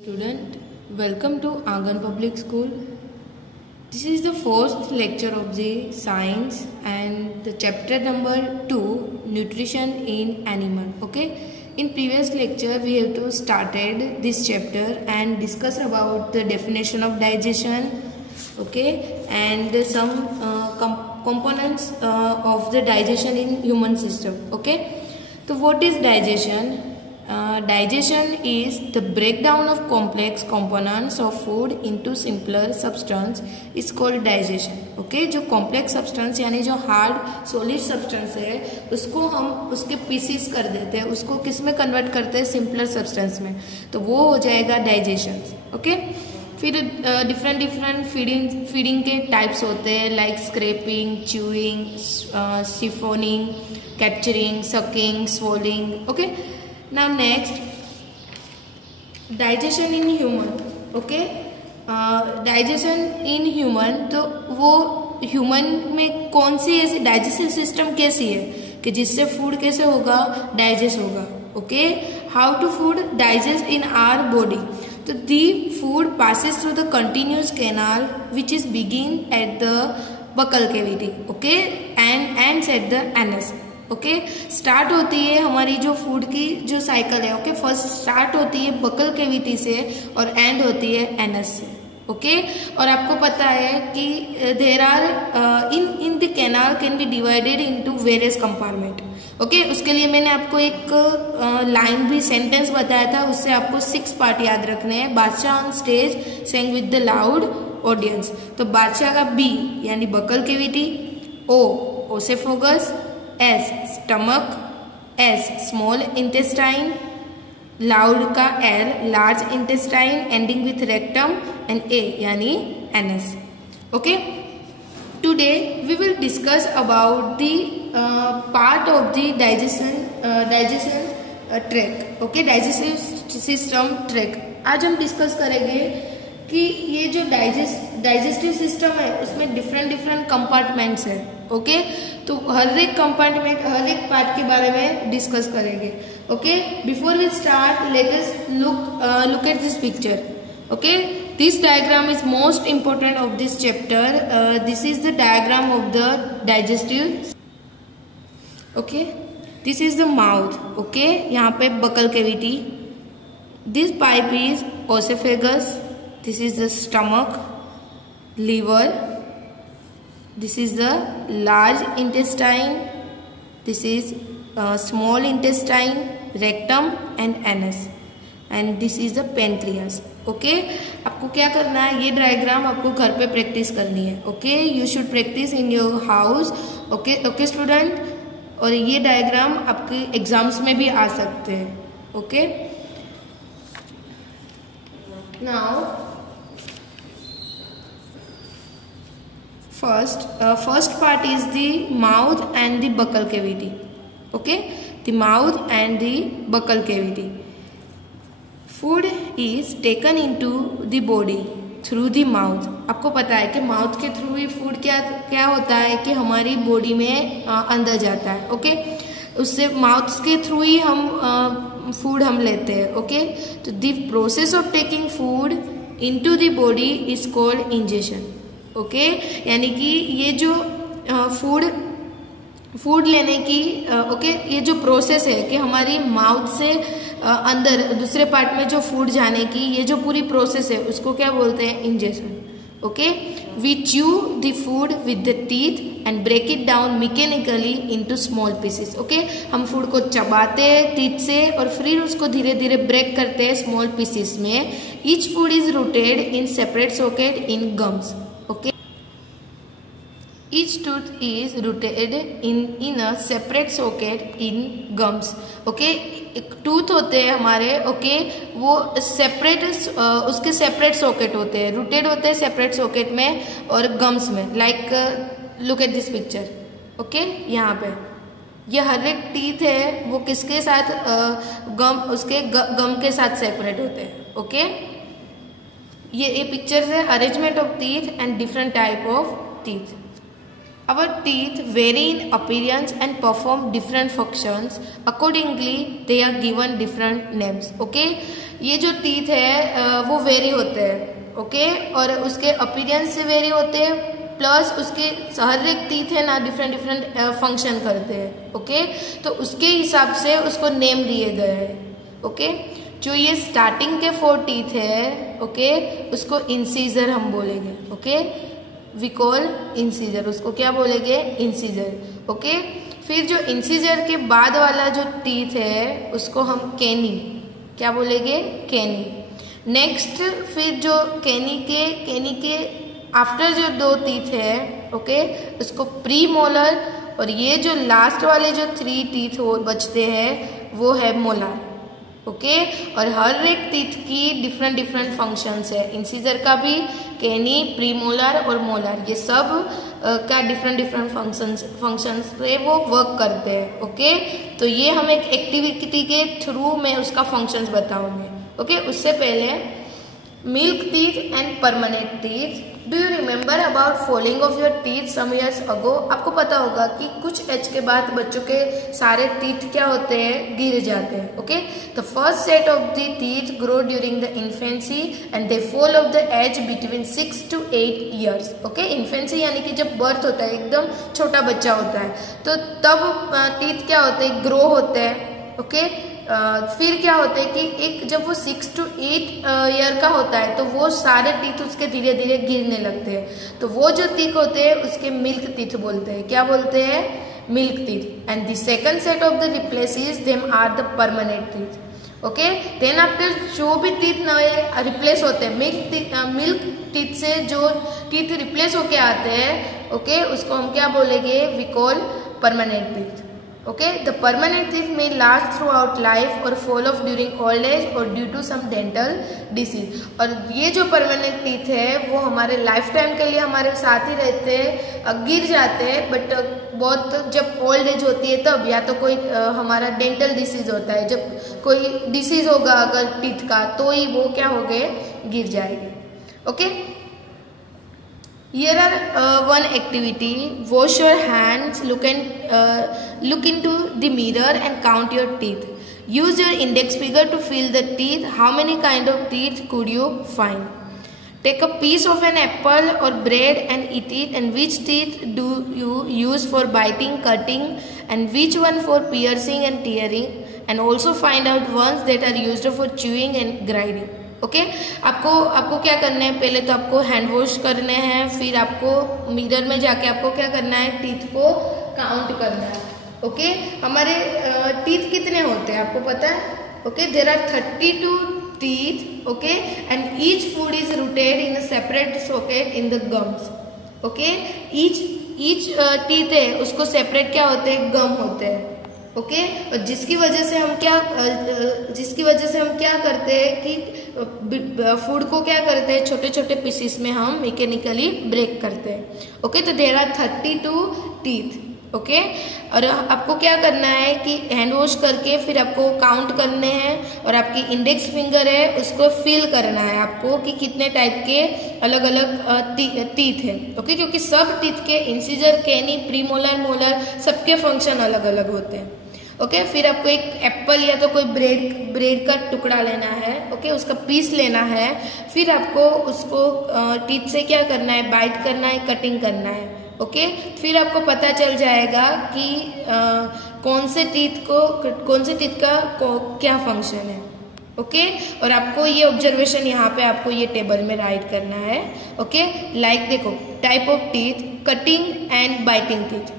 Student, welcome to Angan Public School. This is the fourth lecture of the science and the chapter number 2, nutrition in animal. Okay, in previous lecture we have to started this chapter and discuss about the definition of digestion. Okay, and some components of the digestion in human system. Okay, so what is digestion? Digestion is the breakdown of complex components of food into simpler substance is called digestion. Okay, जो complex substance यानी जो hard solid substance है उसको हम उसके pieces कर देते हैं, उसको किस में convert करते हैं, simpler substance में, तो वो हो जाएगा digestion. Okay, फिर different feeding के types होते हैं like scraping, chewing, siphoning, capturing, sucking, swallowing. Okay. Now next, digestion in human. Okay, digestion in human, तो वो human में कौन सी ऐसी digestive system कैसी है कि जिससे food कैसे होगा, digest होगा. Okay, how to food digest in our body? तो the food passes through the continuous canal which is begin at the buccal cavity. Okay, and ends at the anus. Okay, start होती है हमारी जो food की जो cycle है. Okay, first start होती है बकल कैविटी से और एंड होती है एनस से. ओके, और आपको पता है कि there are in the canal can be divided into various compartment. Okay, उसके लिए मैंने आपको एक लाइन भी सेंटेंस बताया था, उससे आपको 6 पार्ट याद रखने हैं. Badshah on stage sang with the loud audience. तो बादशाह का बी यानी buccal cavity, O oesophagus, S stomach, S small intestine, loud का L large intestine ending with rectum and A यानी anus. Okay, today we will discuss about the part of the digestion tract. Okay, digestive system tract. आज हम discuss करेंगे कि ये जो digestive system है उसमें डिफरेंट कंपार्टमेंट्स है. ओके, तो हर एक कंपार्टमेंट हर एक पार्ट के बारे में डिस्कस करेंगे. Okay, before we start let us look at this picture. Okay, this diagram is most important of this chapter. This is the diagram of the digestive. Okay, this is the mouth. Okay, यहाँ पे buccal cavity. This pipe is oesophagus. This is the stomach, liver. This is the large intestine. This is small intestine, rectum and anus. And this is the pancreas. Okay, आपको क्या करना है, ये diagram आपको घर पे प्रैक्टिस करनी है. Okay, you should practice in your house. Okay student, और ये डायग्राम आपके एग्जाम्स में भी आ सकते हैं. Okay, now first part is the mouth and the buccal cavity. Okay, the mouth and the buccal cavity. Food is taken into the body through the mouth. आपको पता है कि माउथ के थ्रू ही फूड क्या होता है कि हमारी बॉडी में अंदर जाता है. ओके, उससे माउथ के थ्रू ही हम फूड हम लेते हैं. ओके, तो the process of taking food into the body is called ingestion. Okay, यानी कि ये जो फूड लेने की ये जो प्रोसेस है कि हमारी माउथ से अंदर दूसरे पार्ट में जो फूड जाने की ये जो पूरी प्रोसेस है उसको क्या बोलते हैं, ingestion. Okay, we chew the food with the teeth and break it down mechanically into small pieces. Okay, हम फूड को चबाते हैं टीथ से और फिर उसको धीरे धीरे ब्रेक करते हैं स्मॉल पीसेस में. Each food is rooted in separate socket in gums. Okay, each tooth is rooted in a separate socket in gums. Okay, tooth होते हैं हमारे. ओके, वो सेपरेट उसके सेपरेट सॉकेट होते हैं, रूटेड होते हैं सेपरेट सॉकेट में और गम्स में. Like look at this picture. Okay, यहाँ पे ये हर एक टीथ है वो किसके साथ उसके गम के साथ सेपरेट होते हैं. ओके, ये पिक्चर है arrangement of teeth and different type of teeth. Our teeth vary in appearance and perform different functions. Accordingly, they are given different names. Okay? ये जो teeth है वो वेरी होते हैं. Okay? और उसके appearance से वेरी होते हैं, प्लस उसके हर एक टीथ है ना डिफरेंट फंक्शन करते हैं. ओके? तो उसके हिसाब से उसको नेम दिए गए हैं. ओके? जो ये स्टार्टिंग के 4 टीथ है, ओके, उसको इंसीजर हम बोलेंगे. ओके? We call incisor. उसको क्या बोलेंगे? इंसीजर. ओके? फिर जो इंसीजर के बाद वाला जो टीथ है उसको हम कैनी क्या बोलेंगे? कैनी. नेक्स्ट फिर जो कैनी के आफ्टर जो 2 टीथ है, ओके, उसको प्री मोलर. और ये जो लास्ट वाले जो 3 टीथ हो बचते हैं वो है मोलर. ओके? और हर एक टीथ की डिफरेंट फंक्शंस है. इंसीजर का भी कैनी, प्री मोलर और मोलर, ये सब का डिफरेंट फंक्शंस पे वो वर्क करते हैं. ओके? तो ये हम एक एक्टिविटी के थ्रू में उसका फंक्शंस बताऊंगे. ओके? उससे पहले milk teeth and permanent teeth. Do you remember about falling off your teeth some years ago? आपको पता होगा कि कुछ एज के बाद बच्चों के सारे टीथ क्या होते हैं? गिर जाते हैं. Okay? The first set of the teeth grow during the infancy and they fall off the age between 6 to 8 years. Okay? Infancy यानी कि जब बर्थ होता है, एकदम छोटा बच्चा होता है, तो तब टीथ क्या होते हैं? ग्रो होते हैं. ओके? फिर क्या होता है कि एक जब वो 6 to 8 ईयर का होता है तो वो सारे टीथ उसके धीरे धीरे गिरने लगते हैं. तो वो जो टीथ होते हैं उसके मिल्क टीथ बोलते हैं. क्या बोलते हैं? Milk teeth. And the second set of the replaces them are the permanent teeth. Okay? Then after जो भी टीथ नए रिप्लेस होते हैं मिल्क टीथ से जो टीथ रिप्लेस होके आते हैं, ओके, उसको हम क्या बोलेंगे? We call permanent teeth. Okay, the permanent teeth may last throughout life or fall off during old age or due to some dental disease. और ये जो permanent teeth है वो हमारे लाइफ टाइम के लिए हमारे साथ ही रहते हैं. गिर जाते हैं बट बहुत जब ओल्ड एज होती है तब, या तो कोई हमारा डेंटल डिसीज होता है, जब कोई डिसीज होगा अगर टीथ का तो ही वो क्या हो गए? गिर जाएंगे. Okay? Here are one activity. Wash your hands. Look into the mirror and count your teeth. Use your index finger to feel the teeth. How many kind of teeth could you find? Take a piece of an apple or bread and eat it. And which teeth do you use for biting, cutting, and which one for piercing and tearing? And also find out ones that are used for chewing and grinding. Okay? आपको क्या करना है? पहले तो आपको hand wash करने हैं, फिर आपको मिरर में जाके आपको क्या करना है? टीथ को काउंट करना है. ओके? हमारे टीथ कितने होते हैं आपको पता है? Okay? There are 32 teeth. Okay? And each food is rooted in a separate socket in the gums. Okay? Each teeth है उसको सेपरेट क्या होते हैं? गम होते हैं. ओके? और जिसकी वजह से हम क्या करते हैं कि फूड को क्या करते हैं? छोटे छोटे पीसेस में हम मैकेनिकली ब्रेक करते हैं. ओके? तो देयर आर 32 टीथ. ओके? और आपको क्या करना है कि हैंड वॉश करके फिर आपको काउंट करने हैं और आपकी इंडेक्स फिंगर है उसको फील करना है आपको कि कितने टाइप के अलग अलग टीथ है. ओके? क्योंकि सब टीथ के इंसीजर, कैनी, प्रीमोलर, मोलर सबके फंक्शन अलग अलग होते हैं. ओके? फिर आपको एक एप्पल या तो कोई ब्रेड का टुकड़ा लेना है. ओके? उसका पीस लेना है. फिर आपको उसको टीथ से क्या करना है? बाइट करना है, कटिंग करना है. ओके? फिर आपको पता चल जाएगा कि कौन से टीथ का क्या फंक्शन है. ओके? और आपको ये ऑब्जर्वेशन यहाँ पे आपको ये टेबल में राइट करना है. ओके? लाइक देखो, type of teeth, cutting and biting teeth.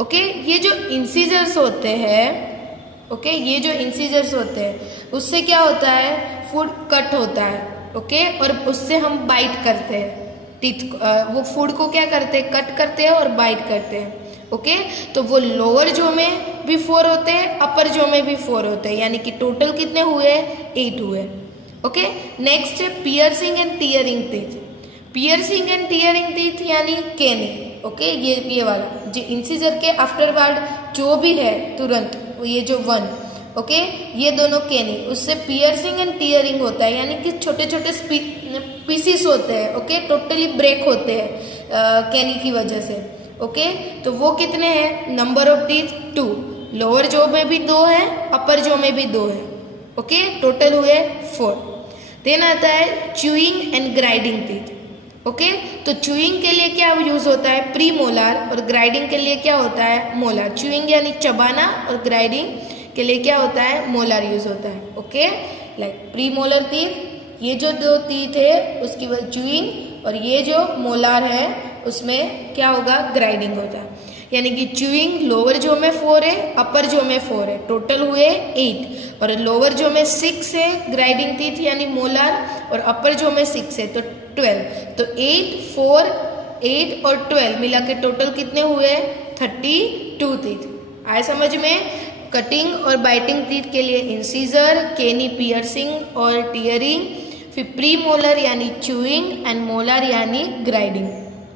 Okay? ये जो इंसीजर्स होते हैं, ओके, ये जो इंसीजर्स होते हैं उससे क्या होता है? फूड कट होता है. ओके? और उससे हम बाइट करते हैं टीथ. वो फूड को क्या करते हैं? कट करते हैं और बाइट करते हैं. ओके? तो वो लोअर जो में भी 4 होते हैं, अपर जो में भी 4 होते हैं, यानी कि टोटल कितने हुए? 8 हुए. ओके? नेक्स्ट है piercing and tearing teeth. Piercing and tearing teeth यानी कैनी. ओके? ये वाला जो इंसीजर के आफ्टरवर्ड जो भी है तुरंत, ये जो 1, ओके, ये दोनों कैनी. उससे पियर्सिंग एंड टीयरिंग होता है, यानी कि छोटे छोटे पीसीस होते हैं. ओके? टोटली ब्रेक होते हैं कैनी की वजह से. ओके, तो वो कितने हैं? Number of teeth 2, lower jaw में भी 2 है, अपर जॉ में भी 2 है। ओके, टोटल हुए 4। देन आता है chewing and grinding teeth. Okay, तो च्यूइंग के लिए क्या यूज होता है? प्री मोलार, और ग्राइंडिंग के लिए क्या होता है? मोलार। च्यूइंग यानी चबाना और ग्राइंडिंग के लिए क्या होता है? मोलार यूज होता है। Okay, like pre molar teeth, ये जो 2 टीथ है उसकी वजह च्यूइंग, और ये जो मोलार है उसमें क्या होगा? ग्राइंडिंग होता है। यानी कि च्यूइंग लोअर जो में 4 है, अपर जो में 4 है, टोटल हुए 8, और लोअर जो में 6 है ग्राइंडिंग टीथ यानी मोलार, और अपर जो में 6 है तो 12। तो 8, 4, 8 और 12 मिला के टोटल कितने हुए? 32 टीथ। आए समझ में? कटिंग और बाइटिंग टीथ के लिए इंसीजर, केनी पियर्सिंग और टीयरिंग, फिर प्री मोलर यानी च्यूइंग एंड मोलर यानी ग्राइंडिंग।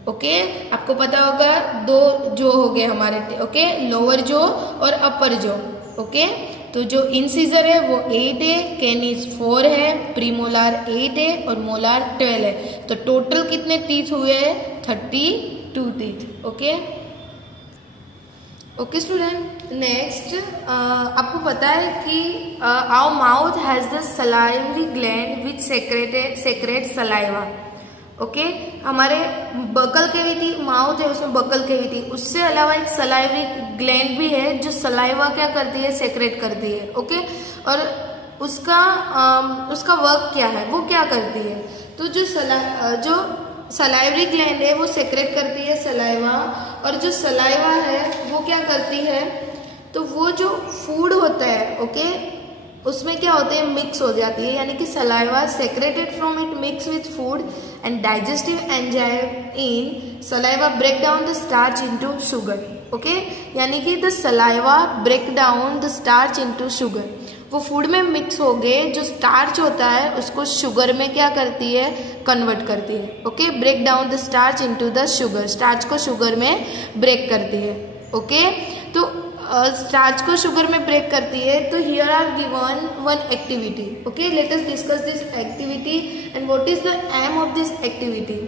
ओके, आपको पता होगा 2 जो हो गए हमारे। ओके, लोअर जो और अपर जो। ओके, तो जो इंसीजर है वो 8 है, केनीज 4 है, प्री मोलार 8 है और मोलार 12 है। तो टोटल कितने टीथ हुए? 32 teeth. Okay, okay student, next आपको पता है कि our mouth has the salivary gland which secrete saliva. Okay, हमारे बकल कैविटी माउथ है उसमें बकल कैविटी, उससे अलावा एक सलाइवरी ग्लैंड भी है जो सलाइवा क्या करती है? सेक्रेट करती है। ओके, और उसका वर्क क्या है? वो क्या करती है? तो जो सलाइवरी ग्लैंड है वो सेक्रेट करती है सलाइवा, और जो सलाइवा है वो क्या करती है? तो वो जो फूड होता है, ओके, उसमें क्या होते हैं? मिक्स हो जाती है, यानी कि saliva secreted from it mix with food and digestive enzyme in saliva break down the starch into sugar. Okay, यानी कि the saliva break down the starch into sugar, वो फूड में मिक्स हो गए, जो स्टार्च होता है उसको शुगर में क्या करती है? कन्वर्ट करती है। Okay, break down the starch into the sugar, starch को शुगर में ब्रेक करती है। ओके, तो स्टार्च को शुगर में ब्रेक करती है। तो here are given one activity. Okay, let us discuss this activity and what is the aim of this activity.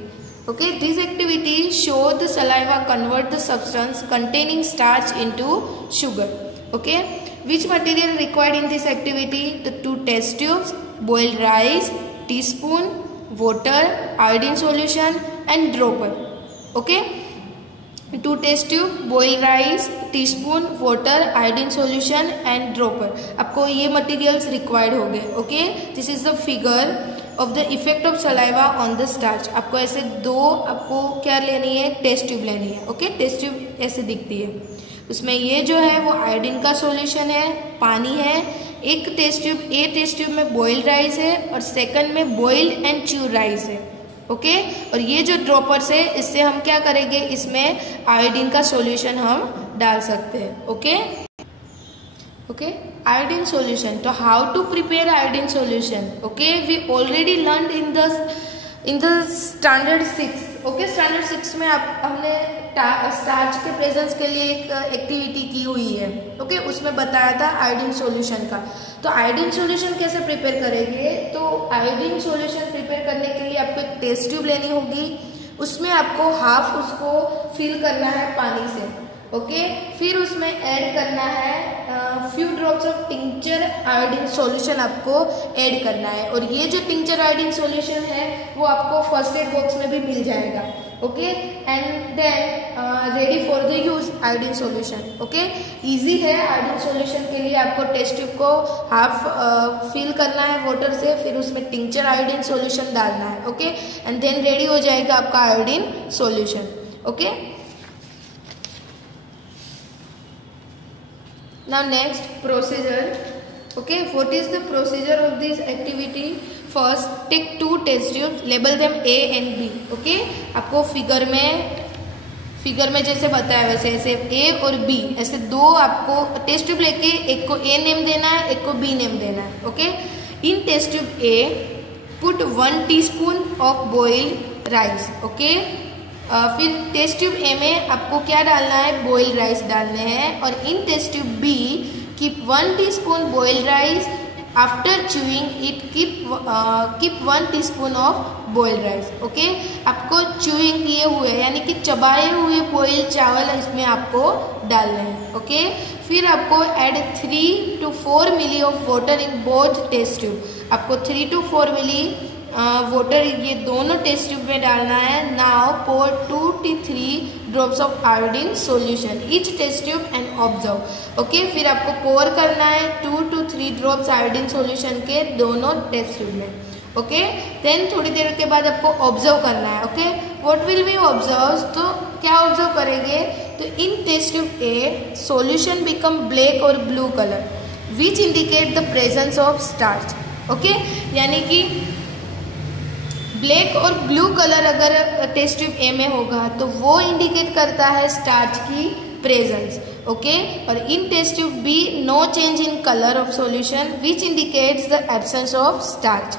Okay, this activity show the saliva convert the substance containing starch into sugar. Okay, which material required in this activity? The 2 test tubes, boiled rice, teaspoon, water, iodine solution and dropper. Okay, 2 test tube, boiled rice, teaspoon, water, iodine solution and dropper. आपको ये materials required हो गए. Okay, this is the figure of the effect of saliva on the starch. आपको ऐसे 2 आपको क्या लेनी है? टेस्ट ट्यूब लेनी है. ओके, टेस्ट ट्यूब ऐसे दिखती है, उसमें ये जो है वो आयोडीन का सॉल्यूशन है, पानी है। एक टेस्ट ट्यूब में बॉइल्ड राइस है और सेकंड में बॉइल्ड एंड च्यूर राइस है। ओके, और ये जो ड्रॉपर्स है इससे हम क्या करेंगे? इसमें आयोडीन का सॉल्यूशन हम डाल सकते हैं। Okay, okay, iodine solution. तो how to prepare iodine solution? Okay, we already learn in the standard 6। Okay, standard 6 में हमने स्टार्च के प्रेजेंस के लिए एक एक्टिविटी की हुई है। ओके, उसमें बताया था आयोडीन सॉल्यूशन का। तो आयोडीन सॉल्यूशन कैसे प्रिपेयर करेंगे? तो आयोडीन सॉल्यूशन प्रिपेयर करने के लिए आपको एक टेस्ट ट्यूब लेनी होगी, उसमें आपको हाफ उसको फिल करना है पानी से। ओके, फिर उसमें ऐड करना है few drops of tincture iodine solution आपको ऐड करना है, और ये जो टिंचर आयोडीन सॉल्यूशन है वो आपको फर्स्ट एड बॉक्स में भी मिल जाएगा। Okay, and then ready for the use iodine solution. Okay, easy है। आयोडीन सॉल्यूशन के लिए आपको टेस्ट ट्यूब को हाफ फिल करना है वाटर से, फिर उसमें टिंचर आयोडीन सॉल्यूशन डालना है। ओके, एंड देन रेडी हो जाएगा आपका iodine solution. Okay, now next procedure. Okay, what is the procedure of this activity? First, take 2 test tubes, label them A and B. Okay, आपको figure में जैसे बताया वैसे ऐसे A और B ऐसे 2 आपको टेस्ट ट्यूब लेके एक को A नेम देना है, एक को B नेम देना है। Okay, in test tube A put 1 teaspoon of boiled rice. Okay, फिर टेस्ट ट्यूब ए में आपको क्या डालना है? बॉइल्ड राइस डालने हैं, और in test tube B keep 1 teaspoon boiled rice, after chewing it keep 1 teaspoon of boiled rice. Okay, आपको च्यूइंग किए हुए यानी कि चबाए हुए बॉइल्ड चावल इसमें आपको डालने हैं। ओके, फिर आपको add 3 to 4 ml of water in both test tube. आपको 3 to 4 मिली वाटर ये दोनों टेस्ट ट्यूब में डालना है। Now pour 2 to 3 drops of iodine solution each test tube and observe. Okay, फिर आपको पोर करना है 2 to 3 ड्रॉप्स आयोडीन सॉल्यूशन के दोनों टेस्ट ट्यूब में। ओके, देन थोड़ी देर के बाद आपको ऑब्जर्व करना है। Okay, what will be observe, तो क्या ऑब्जर्व करेंगे, तो in test tube A solution become black और blue colour which indicate the presence of starch. Okay, यानी कि ब्लैक और ब्लू कलर अगर टेस्ट ट्यूब ए में होगा तो वो इंडिकेट करता है स्टार्च की प्रेजेंस। ओके, और in test tube B no change in colour of solution which indicates the absence of starch.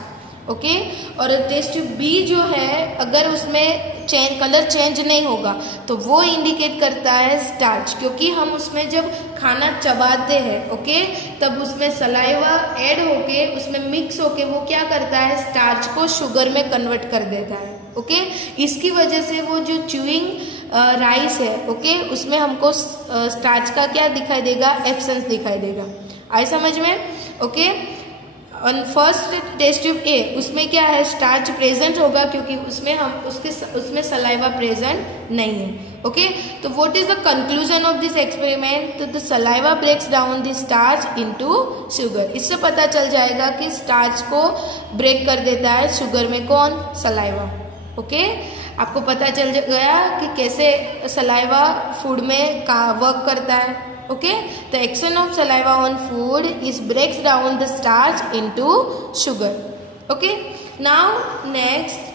Okay, और टेस्ट ट्यूब बी जो है अगर उसमें कलर चेंज नहीं होगा तो वो इंडिकेट करता है स्टार्च, क्योंकि हम उसमें जब खाना चबाते हैं ओके तब उसमें सलाइवा ऐड होके उसमें मिक्स होके वो क्या करता है स्टार्च को शुगर में कन्वर्ट कर देता है। ओके, इसकी वजह से वो जो च्यूइंग राइस है ओके उसमें हमको स्टार्च का क्या दिखाई देगा, एब्सेंस दिखाई देगा। आए समझ में। Okay, on first test tube A उसमें क्या है स्टार्च प्रेजेंट होगा क्योंकि उसमें सलाइवा प्रेजेंट नहीं है। ओके, तो what is the conclusion of this experiment, तो the saliva breaks down the starch into sugar. इससे पता चल जाएगा कि स्टार्च को ब्रेक कर देता है शुगर में कौन, सलाइवा। ओके, आपको पता चल गया कि कैसे सलाइवा फूड में वर्क करता है। Okay, the action of saliva on food is breaks down the starch into sugar. Okay, now next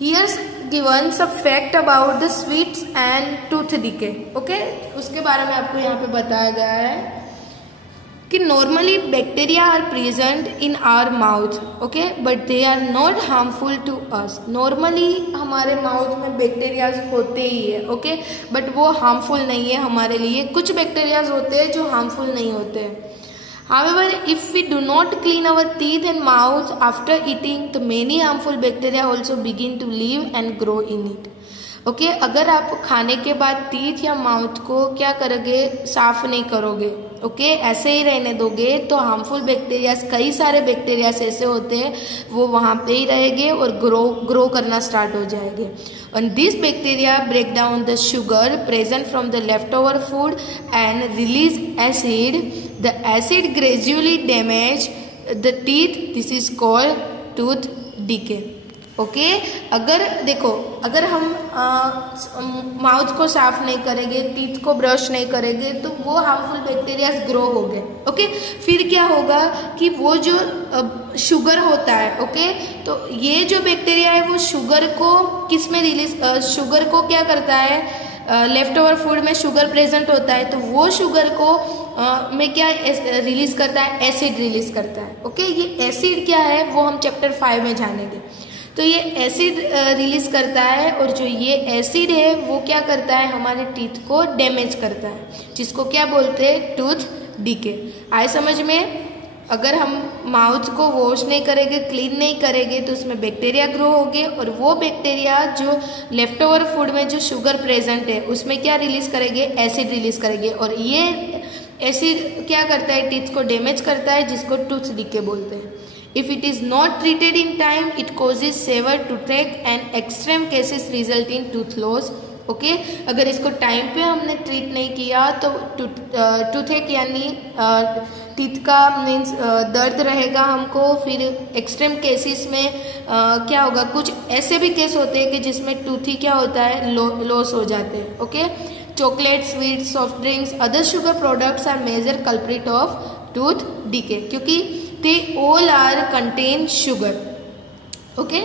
here's given some fact about the sweets and tooth decay. Okay, उसके बारे में आपको यहाँ पे बताया गया है कि normally bacteria are present in our mouth okay but they are not harmful to us. Normally हमारे माउथ में बैक्टीरियाज होते ही है ओके बट वो हार्मफुल नहीं है हमारे लिए। कुछ बैक्टीरियाज होते हैं जो हार्मफुल नहीं होते हैं। However, if we do not clean our teeth and mouth after eating, the many harmful bacteria also begin to live and grow in it. Okay, अगर आप खाने के बाद टीथ या माउथ को क्या करोगे, साफ नहीं करोगे ओके ऐसे ही रहने दोगे तो हार्मफुल बैक्टीरियाज, कई सारे बैक्टीरियाज ऐसे होते हैं वो वहाँ पे ही रहेंगे और ग्रो करना स्टार्ट हो जाएंगे। And this bacteria break down the sugar present from the leftover food and release acid. The acid gradually damage the teeth. This is called tooth decay. Okay, अगर देखो अगर हम माउथ को साफ नहीं करेंगे, टीथ को ब्रश नहीं करेंगे तो वो हार्मफुल बैक्टीरिया ग्रो हो गए। ओके, फिर क्या होगा कि वो जो शुगर होता है ओके तो ये जो बैक्टीरिया है वो शुगर को किस में रिलीज, शुगर को क्या करता है, लेफ्ट ओवर फूड में शुगर प्रेजेंट होता है तो वो शुगर को में क्या रिलीज करता है, एसिड रिलीज करता है। ओके, ये एसिड क्या है वो हम चैप्टर 5 में जानेंगे। तो ये एसिड रिलीज करता है और जो ये एसिड है वो क्या करता है, हमारे टीथ को डैमेज करता है जिसको क्या बोलते हैं, टूथ डीके। आए समझ में। अगर हम माउथ को वॉश नहीं करेंगे, क्लीन नहीं करेंगे तो उसमें बैक्टीरिया ग्रो होंगे और वो बैक्टीरिया जो लेफ्ट ओवर फूड में जो शुगर प्रेजेंट है उसमें क्या रिलीज करेंगे, एसिड रिलीज करेंगे और ये एसिड क्या करता है, टीथ को डैमेज करता है जिसको टूथ डीके बोलते हैं। If it is not treated in time, it causes severe toothache and extreme cases result in tooth loss. Okay, अगर इसको टाइम पे हमने ट्रीट नहीं किया तो टूथेक यानी टीथ का मीन्स दर्द रहेगा हमको। फिर एक्सट्रीम केसेस में क्या होगा, कुछ ऐसे भी केस होते हैं कि जिसमें टूथ ही क्या होता है, लॉस हो जाते हैं। Okay, chocolate, sweet, soft drinks, other sugar products are major culprit of tooth decay क्योंकि they all are contain sugar. Okay,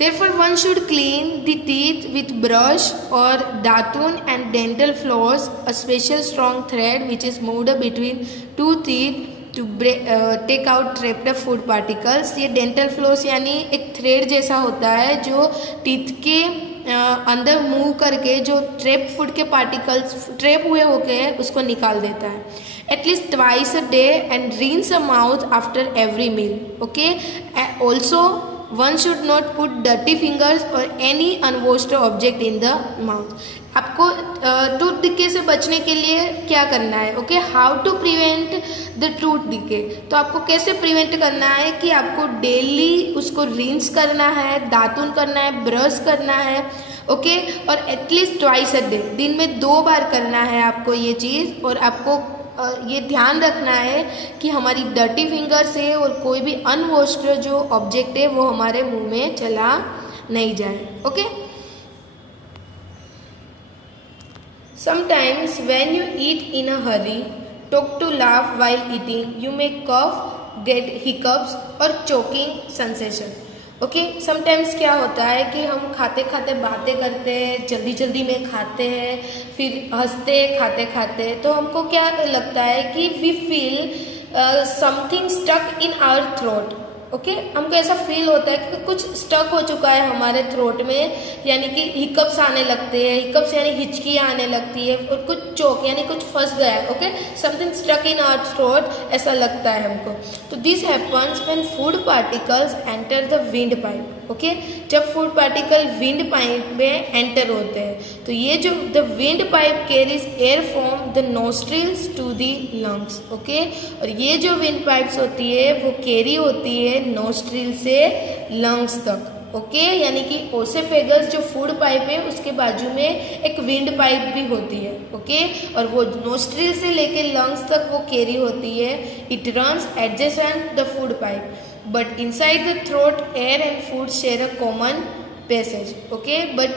therefore one should clean the teeth with brush or datun and dental floss, a special strong thread which is moved between two teeth to take out trapped food particles. ये dental floss यानी एक thread जैसा होता है जो teeth के अंदर move करके जो ट्रैप फूड के पार्टिकल्स ट्रैप हुए होके उसको निकाल देता है। at least twice a day and rinse the mouth after every meal. Okay, and also one should not put dirty fingers or any unwashed object in the mouth. आपको tooth decay से बचने के लिए क्या करना है? Okay, how to prevent the tooth decay. तो आपको कैसे प्रिवेंट करना है कि आपको डेली उसको रिंस करना है, दातुन करना है, ब्रश करना है. ओके, और एटलीस्ट ट्वाइस अ डे, दिन में 2 बार करना है आपको ये चीज़. और आपको ये ध्यान रखना है कि हमारी डर्टी फिंगर से और कोई भी अनवॉश्ड जो ऑब्जेक्ट है वो हमारे मुंह में चला नहीं जाए. Okay, sometimes when you eat in a hurry, talk to laugh while eating, you may cough, get hiccups or choking sensation. Okay, sometimes क्या होता है कि हम खाते खाते बातें करते हैं, जल्दी जल्दी में खाते हैं, फिर हंसते खाते खाते, तो हमको क्या लगता है कि we feel something stuck in our throat. Okay, हमको ऐसा फील होता है कि कुछ स्टक हो चुका है हमारे थ्रोट में, यानी कि हिकअप्स आने लगते हैं. हिकअप्स यानी हिचकियाँ आने लगती है, और कुछ चोक यानी कुछ फंस गया है. Okay, something stuck in our throat, ऐसा लगता है हमको. तो this happens when food particles enter the wind pipe. Okay, जब फूड पार्टिकल विंड पाइप में एंटर होते हैं, तो ये जो the wind pipe carries air from the nostrils to the lungs. Okay, और ये जो विंड पाइप्स होती है वो कैरी होती है नोस्ट्रिल से लंग्स तक. ओके, यानी कि ओसेफेगस जो फूड पाइप है उसके बाजू में एक विंड पाइप भी होती है. ओके, और वो नोस्ट्रिल से लेके लंग्स तक वो कैरी होती है. It runs adjacent the food pipe, but inside the throat air and food share a common passage. Okay, but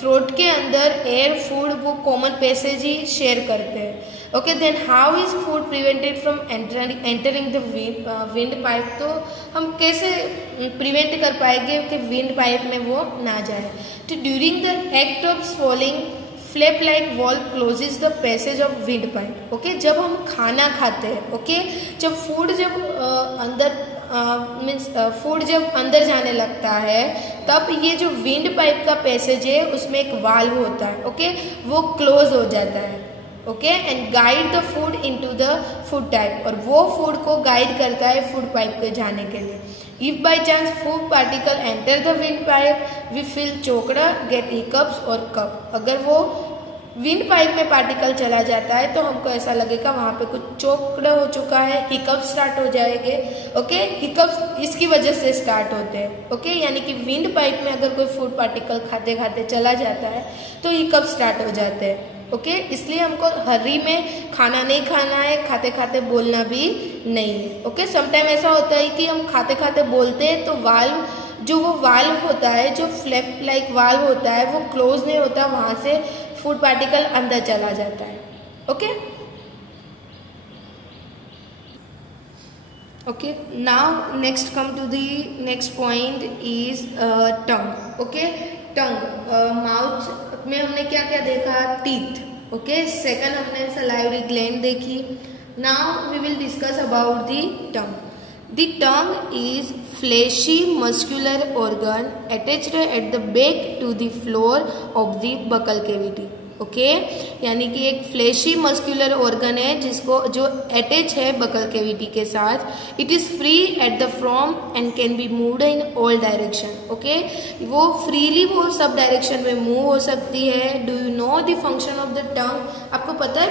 throat के अंदर एयर फूड वो कॉमन पैसेज ही शेयर करते हैं. Okay, then how is food prevented from entering the wind pipe. तो हम कैसे prevent कर पाएंगे कि विंड पाइप में वो ना जाए. तो during the act of swallowing, flap like valve closes the passage of wind pipe. Okay, जब हम खाना खाते हैं, ओके, जब फूड फूड जब अंदर जाने लगता है, तब ये जो विंड पाइप का पैसेज है उसमें एक वाल्व होता है. ओके, वो क्लोज हो जाता है. Okay, and guide the food into the food type, और वो फूड को गाइड करता है फूड पाइप पे जाने के लिए. If by chance food particle enter the wind pipe, we feel choked, get hiccups और कफ. अगर वो विंड पाइप में पार्टिकल चला जाता है तो हमको ऐसा लगेगा वहां पे कुछ चोक्ड हो चुका है, हिकअप्स स्टार्ट हो जाएंगे. ओके, हिकअप्स इसकी वजह से स्टार्ट होते हैं. ओके, यानी कि विंड पाइप में अगर कोई फूड पार्टिकल खाते खाते चला जाता है तो हिकअप स्टार्ट हो जाते हैं. ओके, इसलिए हमको हरी में खाना नहीं खाना है, खाते खाते बोलना भी नहीं है. ओके, समटाइम ऐसा होता है कि हम खाते खाते बोलते हैं तो वाल्व होता है, जो फ्लैप लाइक वाल्व होता है, वो क्लोज नहीं होता, वहां से फूड पार्टिकल अंदर चला जाता है. Okay, okay, now next come to the next point is tongue. Okay, tongue, mouth में हमने क्या क्या देखा? टीथ. ओके, सेकंड हमने सलाइवरी ग्लैंड देखी. Now we will discuss about the tongue. The tongue is fleshy muscular organ attached at the back to the floor of the buccal cavity. Okay, यानी कि एक फ्लैशी मस्कुलर ऑर्गन है जो attach है buccal cavity के साथ. It is free at the from and can be moved in all direction. Okay, वो freely वो सब डायरेक्शन में मूव हो सकती है. Do you know the function of the टंग? आपको पता है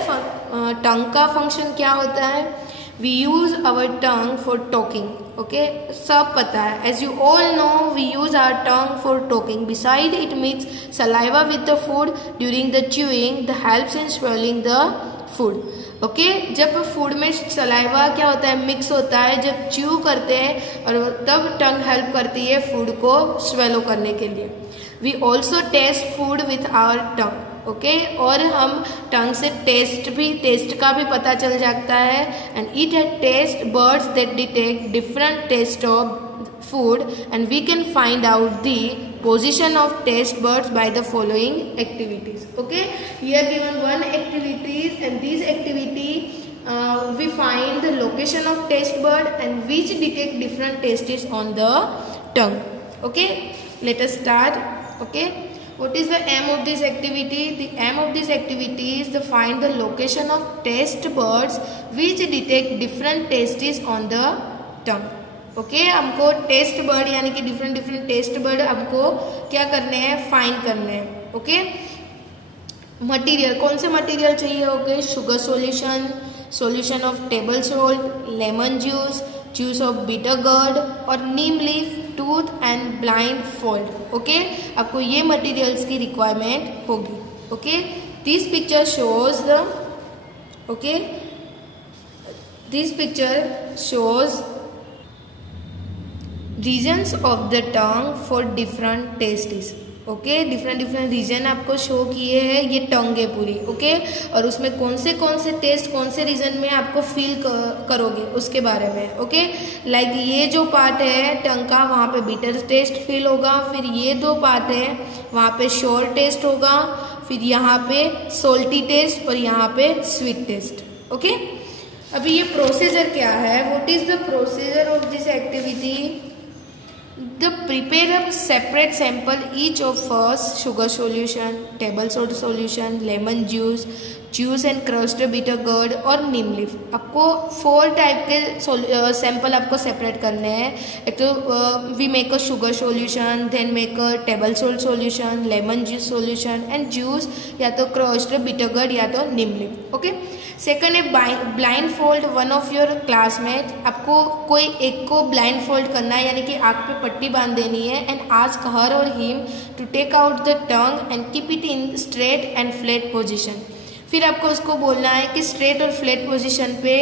टंग का फंक्शन क्या होता है? We use our tongue for talking. Okay, सब पता है. As you all know, we use our tongue for talking. Besides, it mixes saliva with the food during the chewing. That helps in swallowing the food. Okay, जब food में saliva क्या होता है? Mix होता है. जब च्यू करते हैं और तब टंग हेल्प करती है फूड को स्वेलो करने के लिए. We also taste food with our tongue. Okay, और हम टंग से टेस्ट का भी पता चल जाता है. And it has taste buds that detect different taste of food, and we can find out the position of taste buds by the following activities. Okay, here given one activities, and this activity we find the location of taste bud and which detect different tastes on the tongue. Okay, let us start. Okay, What is the aim of this activity? The aim of this activity is to find the location of taste buds which detect different tastes on the tongue. Okay हमको taste bud यानी कि different taste bud हमको क्या करने हैं, find करने हैं. Okay material, कौन से मटेरियल चाहिए होंगे? Sugar solution, solution of table salt, lemon juice, juice of bitter gourd और neem leaf, tooth and blindfold. Okay आपको ये मटेरियल्स की रिक्वायरमेंट होगी. Okay this picture shows the okay this picture shows regions of the tongue for different tastes. Okay different region आपको show किए हैं, ये टंग है पूरी. ओके और उसमें कौन से टेस्ट कौन से रीजन में आपको फील करोगे उसके बारे में. ओके लाइक ये जो पार्ट है टंग का, वहाँ पे बिटर टेस्ट फील होगा. फिर ये दो पार्ट है वहाँ पे श्योर टेस्ट होगा. फिर यहाँ पे सोल्टी टेस्ट और यहाँ पे स्वीट टेस्ट. ओके अभी ये प्रोसीजर क्या है? What is the procedure of this activity? The prepare a separate sample each of first sugar solution, table salt solution, lemon juice, juice and crushed bitter gourd और neem leaf. आपको 4 type के sample आपको separate करने हैं. एक तो we make a sugar solution, then make a table salt solution, lemon juice solution and juice या तो क्रस्ड बिटर गोर्ड या तो नीम लीफ. ओके सेकंड है blindfold one of your classmate. आपको कोई एक को ब्लाइंड फोल्ड करना है यानी कि आँख पे पट्टी बांध देनी है. एंड आस्क हर और him to take out the tongue and keep it in straight and flat position. फिर आपको उसको बोलना है कि स्ट्रेट और फ्लैट पोजीशन पे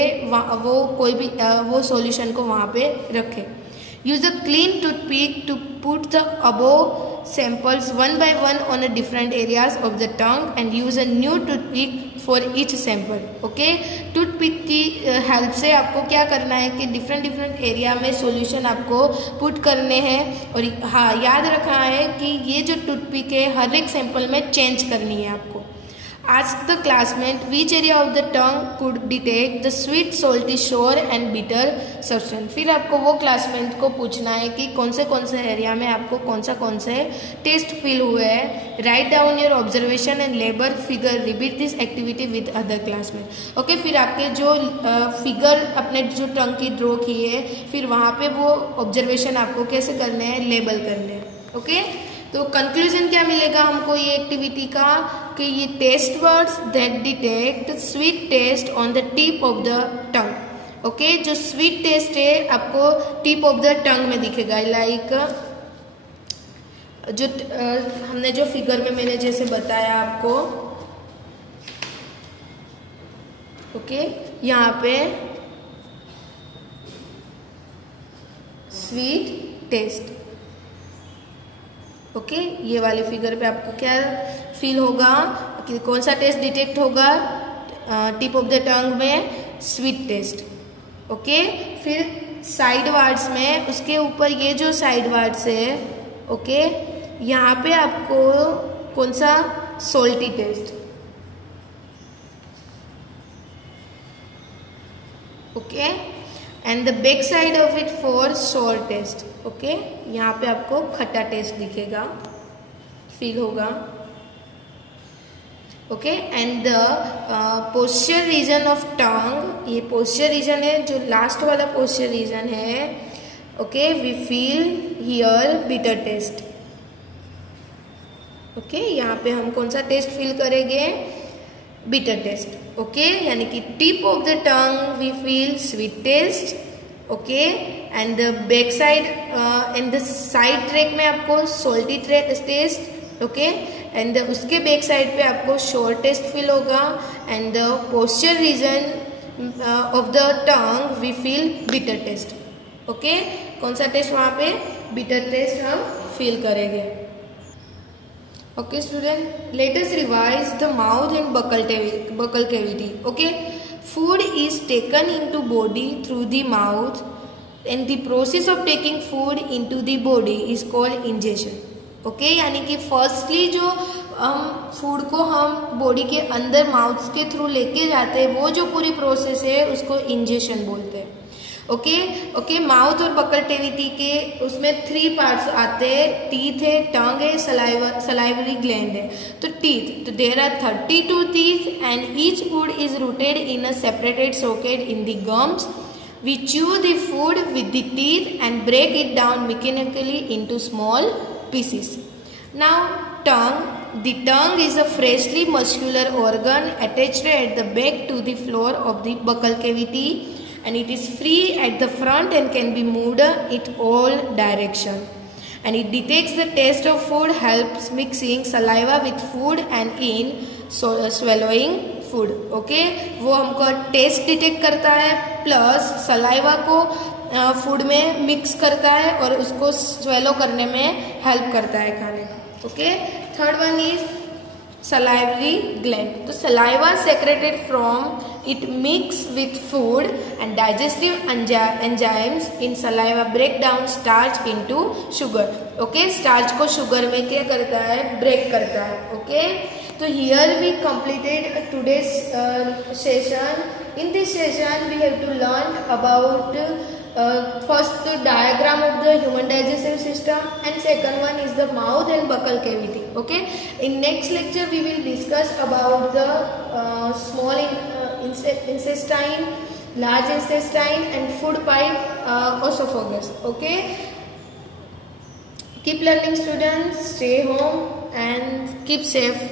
वो कोई भी वो सॉल्यूशन को वहाँ पे रखे. Use a clean toothpick to put the above samples one by one on a different areas of the tongue and use a new toothpick for each sample. Okay toothpick की हेल्प से आपको क्या करना है कि डिफरेंट एरिया में solution आपको put करने हैं. और हाँ याद रखना है कि ये जो टूथपिक है हर एक सैंपल में चेंज करनी है आपको. Ask the classmate which area of the tongue could detect the sweet, salty, sour and bitter substance. फिर आपको वो क्लासमेट को पूछना है कि कौन से एरिया में आपको कौन से टेस्ट फील हुए हैं. Write down your observation and labour figure. Repeat this activity with other classmate. Okay फिर आपके जो फिगर अपने जो टंग की ड्रॉ की है फिर वहाँ पे वो ऑब्जर्वेशन आपको कैसे करने हैं, लेबल करने हैं. ओके तो कंक्लूजन क्या मिलेगा हमको ये एक्टिविटी का कि ये test buds that detect sweet taste on the tip of the tongue. Okay जो स्वीट टेस्ट है आपको टिप ऑफ द टंग में दिखेगा. लाइक जो हमने जो फिगर में मैंने जैसे बताया आपको. ओके यहाँ पे स्वीट टेस्ट. ओके ये वाले फिगर पे आपको क्या फील होगा कि कौन सा टेस्ट डिटेक्ट होगा टिप ऑफ द टंग में? Sweet taste. ओके फिर साइड वर्ड्स में उसके ऊपर ये जो साइड वर्ड्स है ओके यहाँ पे आपको कौन सा? Salty taste. Okay and the back side of it for sour taste. Okay यहाँ पे आपको खट्टा टेस्ट दिखेगा, फील होगा. Okay and the posture region of tongue, ये पोस्चर रीजन है जो लास्ट वाला पोस्चर रीजन है. Okay we feel here bitter taste. Okay यहाँ पे हम कौन सा टेस्ट फील करेंगे? Bitter taste. ओके यानी कि tip of the tongue we feel sweet test. Okay and the back side and the side track में आपको सोल्टी टेस्ट. ओके एंड उसके बैक साइड पे आपको शोर टेस्ट फील होगा. And the posture region of the tongue we feel bitter taste. Okay कौन सा taste वहाँ पे? बिटर टेस्ट हम फील करेंगे. Okay student, let us revise the mouth and buccal cavity. Okay, food is taken into body through the mouth and the process of taking food into the body is called ingestion. Okay, यानी कि firstly जो हम food को हम body के अंदर mouth के through लेके जाते हैं वो जो पूरी प्रोसेस है उसको इंजेशन बोलते हैं. ओके माउथ और बकल कैविटी के उसमें 3 पार्ट्स आते हैं, टीथ है, टंग है, सलाइवरी ग्लैंड है। तो टीथ, तो there are 32 teeth and each food is rooted in a separated socket in the gums. We chew the food with the teeth and break it down mechanically into small pieces. Now tongue. The tongue is a freshly muscular organ attached at the back to the floor of the buccal cavity, and it is free at the front and can be moved in all directions. And it detects the taste of food, helps mixing saliva with food and in swallowing food. Okay, वो हमको test detect करता है plus saliva को food में mix करता है और उसको स्वेलो करने में हेल्प करता है खाने का. Okay, third one is salivary gland. तो saliva secreted from it mix with food and digestive enzymes in saliva break down starch into sugar. Okay, starch को शुगर में क्या करता है, ब्रेक करता है. Okay, so here we completed today's session. In this session we have to learn about first the diagram of the human digestive system and second one is the mouth and buccal cavity. Okay, in next lecture we will discuss about the small intestine, large intestine and food pipe, esophagus. Okay, keep learning students, stay home and keep safe.